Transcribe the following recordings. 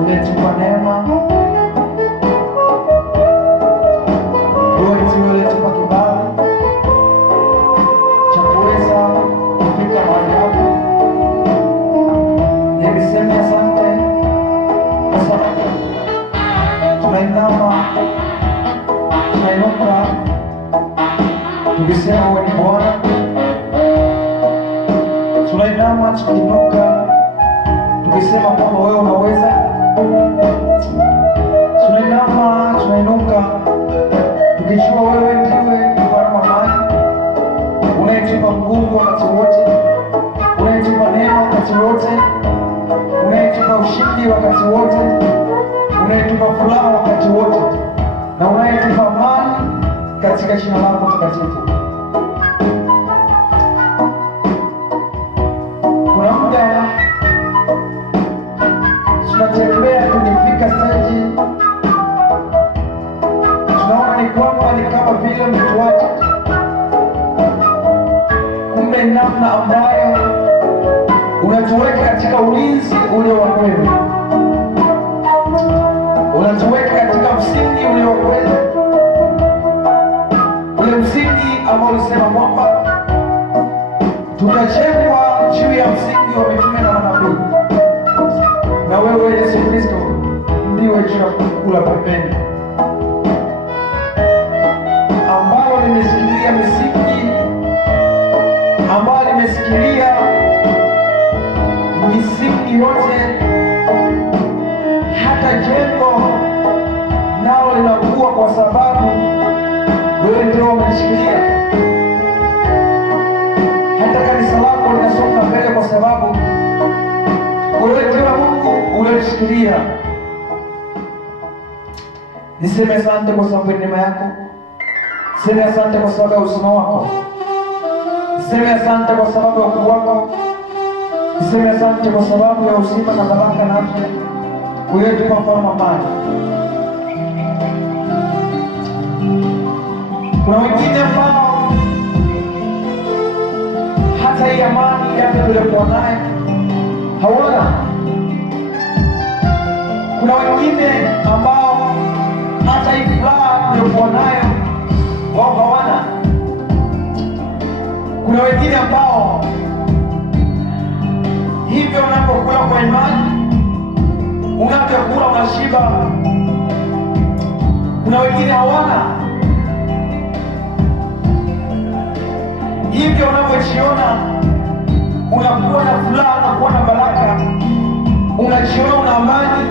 uliyetupa neema, wewe uliyetupa kibali cha kuweza kufika mahali hapa. Niseme asante kwa sababu tunainama, tunainuka tukisema wewe ni Bwana. Tunainama tukiinuka tukisema kwamba wewe unaweza. Tunainama tunainuka tukijua wewe ndiwe mfalme wa amani, unayetupa nguvu wakati wote, unayetupa neema wakati wote, unayetupa ushindi wakati wote, unayetupa furaha wakati wote, na unayetupa amani katika jina lako takatifu. Kuna muda tunatembea tukifika stage, tunaona ni kwamba ni kama vile mtu wake, kumbe namna ambayo unatuweka katika ulinzi ule wa kweli, unatuweka katika msingi ule wa kweli, ule msingi ambao ulisema kwamba tutajengwa juu ya msingi wa mitume na manabii, na wewe Yesu Kristo ndiwe jiwe kula pembeni ambalo limeshikilia misingi, ambalo limeshikilia misingi yote, hata jengo nalo linakuwa kwa sababu wewe ndio umeshikilia. Hata kanisa lako linasonga mbele kwa sababu wewe ndio Mungu ulishikilia. Niseme asante kwa sababu ya neema yako. Niseme asante kwa sababu ya uzima wako. Niseme asante kwa sababu ya ukuu wako. Niseme asante kwa sababu ya uzima na baraka na afya uliyotupa mfalme wa amani. Kuna wengine ambao hata hii amani yake tuliokuwa naye hawana. Kuna wengine ambao hata hii furaha tuliokuwa nayo wao hawana. Kuna wengine ambao hivyo unapokula kwa imani, unapokula unashiba. Kuna wengine hawana. Hivyo unapojiona unakuwa na furaha, unakuwa na baraka, unajiona una amani.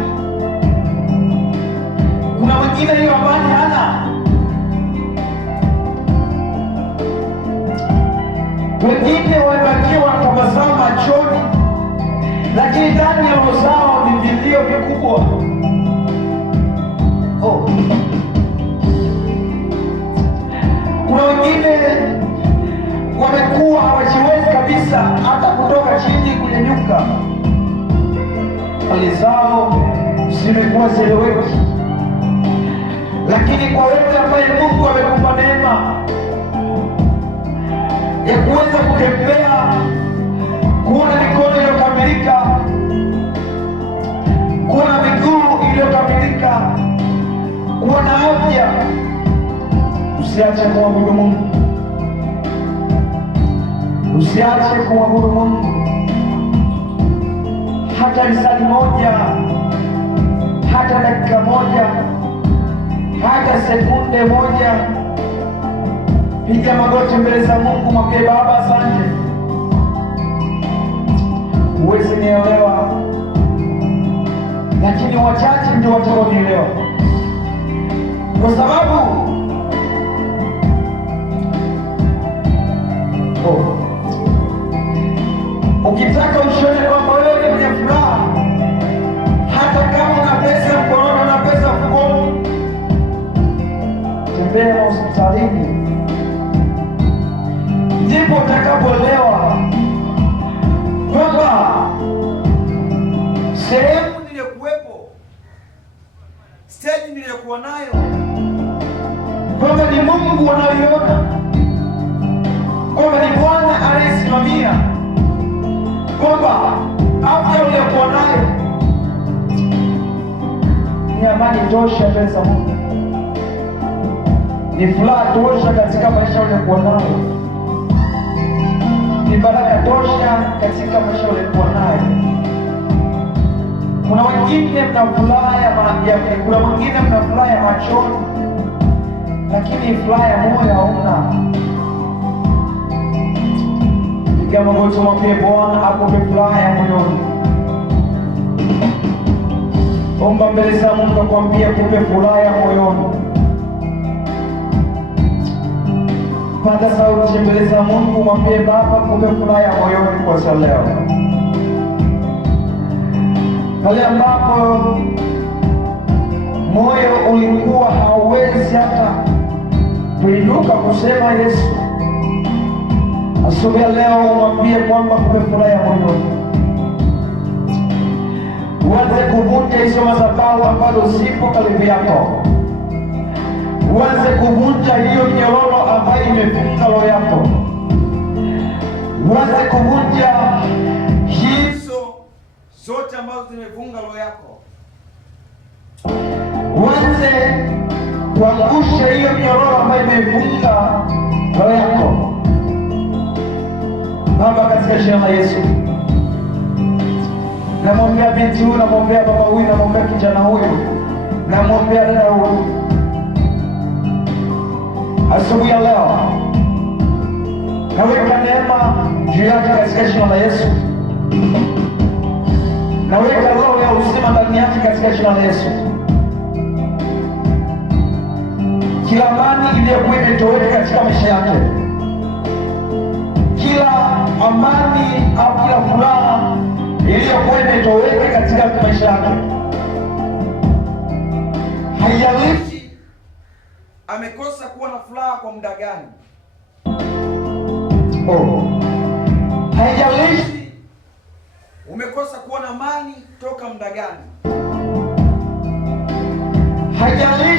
Kuna wengine hiyo amani hana. Wengine wamebakiwa wanatabasamu machoni, lakini ndani ya roho zao ni vilio vikubwa. Kuna wengine wamekuwa hawajiwezi kabisa hata kutoka chini kunyanyuka, hali zao zimekuwa zieleweki. Lakini kwa wewe ambaye Mungu amekupa neema ya kuweza kutembea, kuona mikono iliyokamilika, kuona miguu iliyokamilika, kuona afya, usiache kumwabudu Mungu. Usiache kumwabudu Mungu hata risali moja, hata dakika moja, hata sekunde moja. Piga magoti mbele za Mungu, mwambie Baba asante. Huwezi nielewa, lakini wachache ndio watakaonielewa, kwa sababu ukitaka ushone kwamba wewe ni mwenye furaha, hata kama una pesa mkononi, una pesa mfukoni, tembea hospitalini, ndipo utakapoelewa kwamba sehemu niliyokuwepo, stage niliyokuwa nayo, kwamba ni Mungu anayoiona, kwamba ni Bwana anayesimamia, kwamba afya uliyokuwa nayo ni amani tosha mbele za Mungu, ni furaha tosha katika maisha uliyokuwa nayo, ni baraka tosha katika maisha uliyokuwa nayo. Kuna wengine mna furaha kuna mwingine mna furaha ya machoni, lakini furaha ya moyo hauna. Piga magoti, mwambie Bwana akupe furaha ya moyoni. Omba mbele za Mungu akwambie akupe furaha ya moyoni. Panda sauti mbele za Mungu, mwambie Baba akupe furaha ya moyoni kwa saa leo. Pale ambapo moyo ulikuwa hauwezi hata kuinuka kusema Yesu, asubuhi leo mwambie kwamba akupe furaha ya moyoni. Uanze kuvunja hizo madhabahu ambazo zipo karibu yako. Uanze kuvunja hiyo nyororo ambayo imefunga roho yako. Uanze kuvunja hizo zote ambazo zimefunga roho yako. Uanze kuangusha hiyo nyororo ambayo imefunga roho yako. Baba, katika jina la Yesu, namwombea binti huyu, namwombea baba huyu, namwombea kijana huyu, namwombea dada huyu. Asubuhi ya leo naweka neema juu yake katika jina la Yesu. Naweka roho ya uzima ndani yake katika jina la Yesu. Kila amani iliyokuwa imetoweka katika maisha yake, kila amani au kila furaha iliyokuwa imetoweka katika maisha yake, haijalishi amekosa kuwa na furaha kwa muda gani. Haijalishi umekosa kuwa na amani toka muda gani. Haijalishi